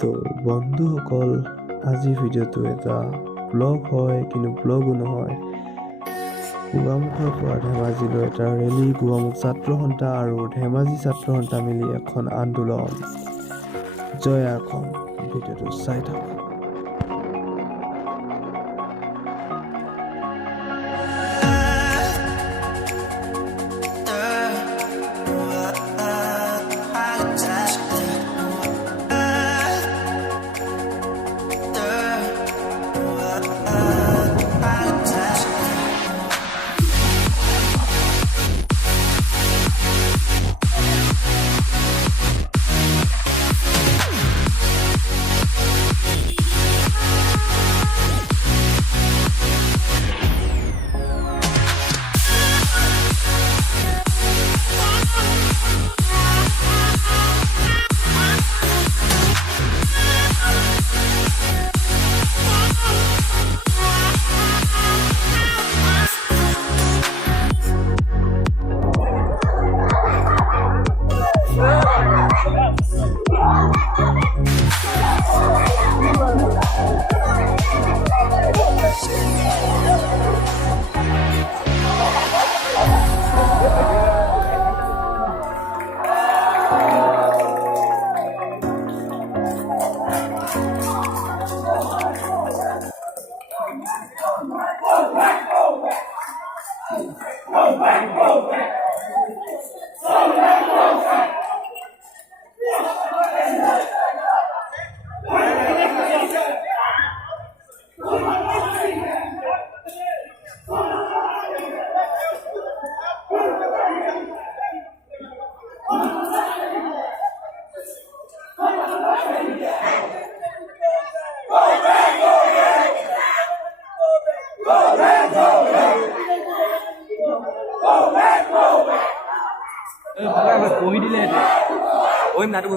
তো বন্ধুসকল, আজি ভিডিঅ'টো এটা ব্লগ হয়, কিন্তু ব্লগো নহয়। গোগামুখৰ পৰা ধেমাজিলৈ এটা ৰেলী, গোগামুখ ছাত্ৰ সন্থা আৰু ধেমাজি ছাত্ৰ সন্থা মিলি এখন আন্দোলন। জয় অসম। ভিডিঅ'টো চাই থাকক। পঢ়ি দিলে ওই নাটক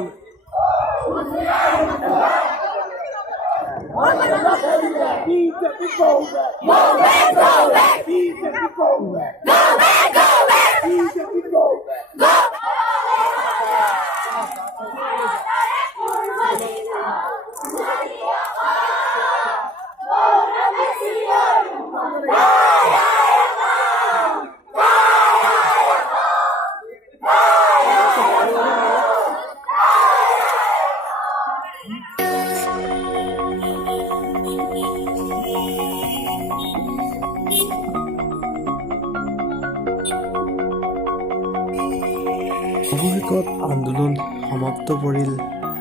অৱশেষত আন্দোলন সমাপ্ত কৰিল।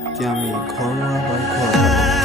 এতিয়া আমি ঘৰ মৰা হয় ঘৰ